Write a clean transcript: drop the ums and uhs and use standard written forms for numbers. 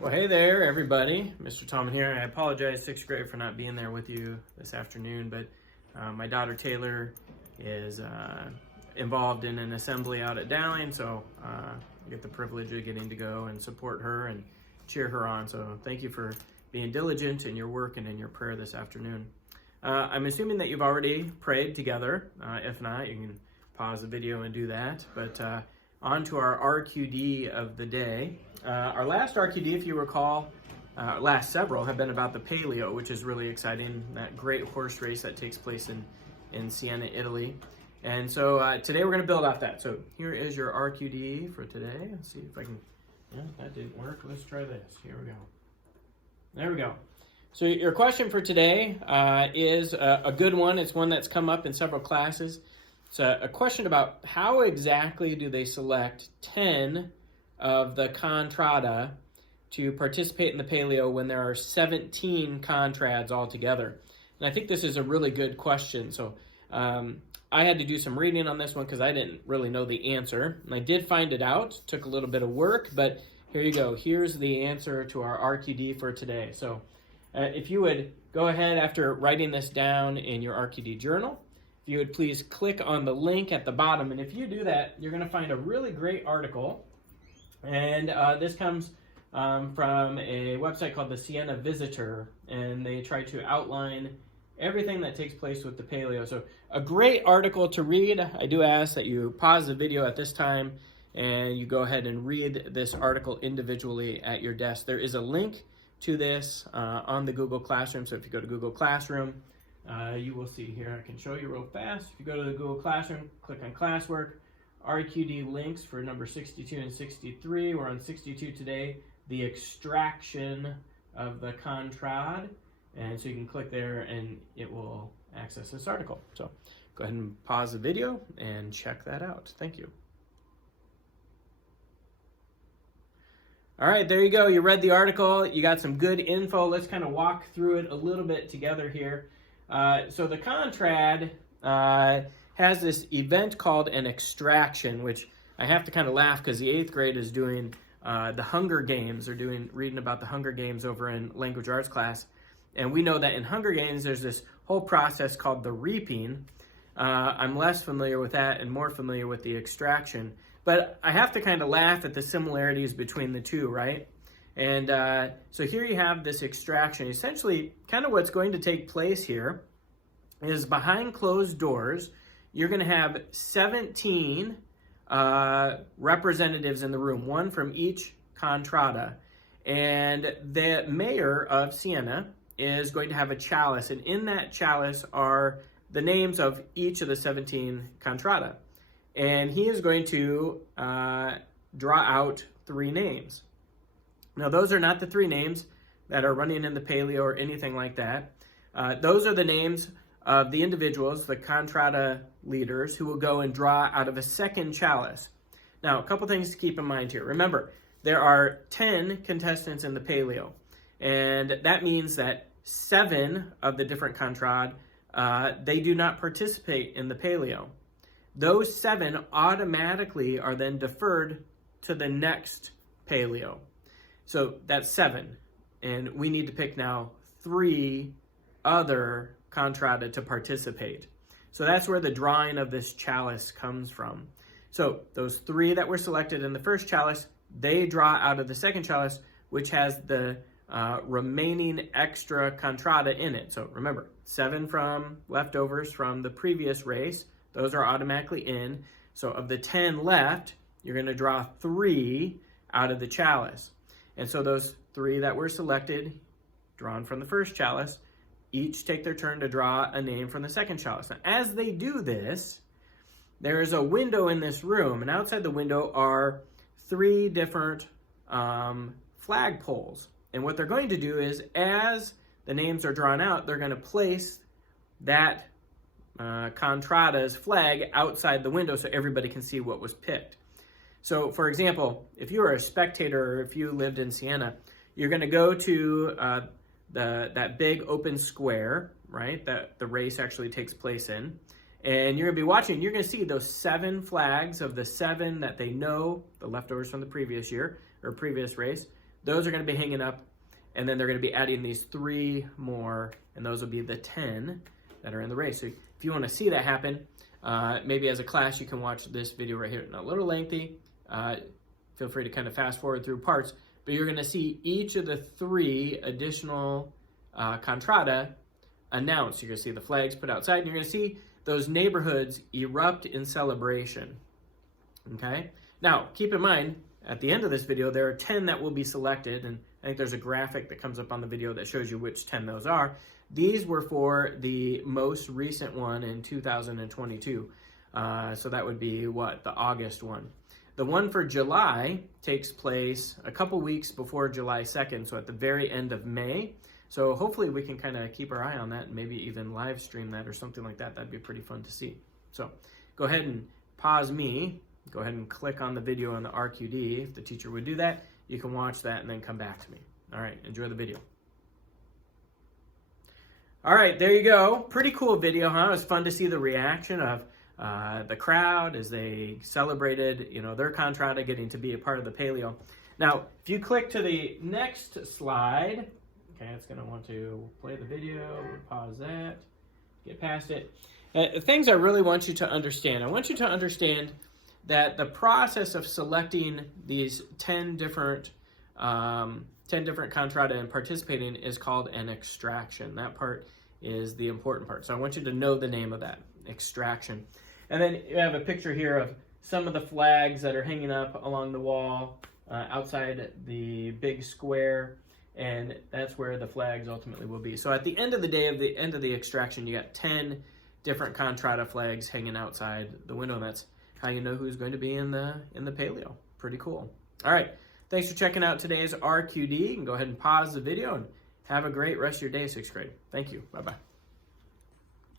Well, hey there, everybody. Mr. Tallman here. I apologize, 6th grade, for not being there with you this afternoon, but my daughter Taylor is involved in an assembly out at Dowling, so I get the privilege of getting to go and support her and cheer her on. So thank you for being diligent in your work and in your prayer this afternoon. I'm assuming that you've already prayed together. If not, you can pause the video and do that. But on to our RQD of the day. Our last RQD, if you recall, last several have been about the Palio, which is really exciting, that great horse race that takes place in Siena, Italy. And so today we're going to build off that. So here is your RQD for today. Let's see if I can, yeah, that didn't work. Let's try this. Here we go. There we go. So your question for today is a good one. It's one that's come up in several classes. It's a question about how exactly do they select 10 of the contrada to participate in the Palio when there are 17 contrads altogether. And I think this is a really good question. So I had to do some reading on this one because I didn't really know the answer. And I did find it out. Took a little bit of work, but here you go. Here's the answer to our RQD for today. So if you would go ahead after writing this down in your RQD journal, if you would please click on the link at the bottom. And if you do that, you're going to find a really great article. And this comes from a website called the Siena Visitor, and they try to outline everything that takes place with the Palio. So a great article to read. I do ask that you pause the video at this time and you go ahead and read this article individually at your desk. There is a link to this on the Google Classroom. So if you go to Google Classroom, you will see here, I can show you real fast. If you go to the Google Classroom, click on classwork, RQD links for number 62 and 63. We're on 62 today, the extraction of the contrad. And so you can click there and it will access this article. So go ahead and pause the video and check that out. Thank you. All right, there you go. You read the article. You got some good info. Let's kind of walk through it a little bit together here. So the contrad has this event called an extraction, which I have to kind of laugh because the 8th grade is doing the Hunger Games. They're reading about the Hunger Games over in language arts class. And we know that in Hunger Games, there's this whole process called the reaping. I'm less familiar with that and more familiar with the extraction. But I have to kind of laugh at the similarities between the two, right? And so here you have this extraction. Essentially, kind of what's going to take place here is behind closed doors, you're going to have 17 representatives in the room, one from each contrada. And the mayor of Siena is going to have a chalice, and in that chalice are the names of each of the 17 contrada. And he is going to draw out 3 names. Now, those are not the 3 names that are running in the Palio or anything like that. Those are the names of the individuals, the contrada leaders, who will go and draw out of a second chalice. Now, a couple things to keep in mind here. Remember, there are 10 contestants in the Palio, and that means that 7 of the different contrad, they do not participate in the Palio. Those 7 automatically are then deferred to the next Palio. So that's 7, and we need to pick now 3 other contrada to participate. So that's where the drawing of this chalice comes from. So those 3 that were selected in the first chalice, they draw out of the second chalice, which has the remaining extra contrada in it. So remember, 7 from leftovers from the previous race, those are automatically in. So of the 10 left, you're going to draw 3 out of the chalice. And so those 3 that were selected, drawn from the first chalice, each take their turn to draw a name from the second chalice. Now, as they do this, there is a window in this room, and outside the window are 3 different flag poles. And what they're going to do is, as the names are drawn out, they're going to place that contrada's flag outside the window so everybody can see what was picked. So, for example, if you were a spectator or if you lived in Siena, you're going to go to that big open square, right, that the race actually takes place in. And you're going to be watching, you're going to see those 7 flags of the 7 that they know, the leftovers from the previous year or previous race. Those are going to be hanging up, and then they're going to be adding these 3 more, and those will be the 10 that are in the race. So if you want to see that happen, maybe as a class, you can watch this video right here. Now, a little lengthy. Feel free to kind of fast forward through parts, but you're going to see each of the 3 additional contrada announced. You're going to see the flags put outside, and you're going to see those neighborhoods erupt in celebration. Okay? Now, keep in mind, at the end of this video, there are 10 that will be selected, and I think there's a graphic that comes up on the video that shows you which 10 those are. These were for the most recent one in 2022. So that would be what? The August one. The one for July takes place a couple weeks before July 2nd, so at the very end of May. So hopefully we can kind of keep our eye on that and maybe even live stream that or something like that. That'd be pretty fun to see. So go ahead and pause me. Go ahead and click on the video on the RQD. If the teacher would do that, you can watch that and then come back to me. All right, enjoy the video. All right, there you go. Pretty cool video, huh? It was fun to see the reaction of the crowd as they celebrated, their contrada getting to be a part of the paleo. Now, if you click to the next slide, okay, it's going to want to play the video, pause that, get past it. Things I really want you to understand. I want you to understand that the process of selecting these 10 different contrada and participating is called an extraction. That part is the important part. So I want you to know the name of that, extraction. And then you have a picture here of some of the flags that are hanging up along the wall outside the big square, and that's where the flags ultimately will be. So at the end of the day, at the end of the extraction, you got 10 different contrada flags hanging outside the window, and that's how you know who's going to be in the paleo. Pretty cool. All right, thanks for checking out today's RQD. You can go ahead and pause the video and have a great rest of your day, 6th grade. Thank you. Bye-bye.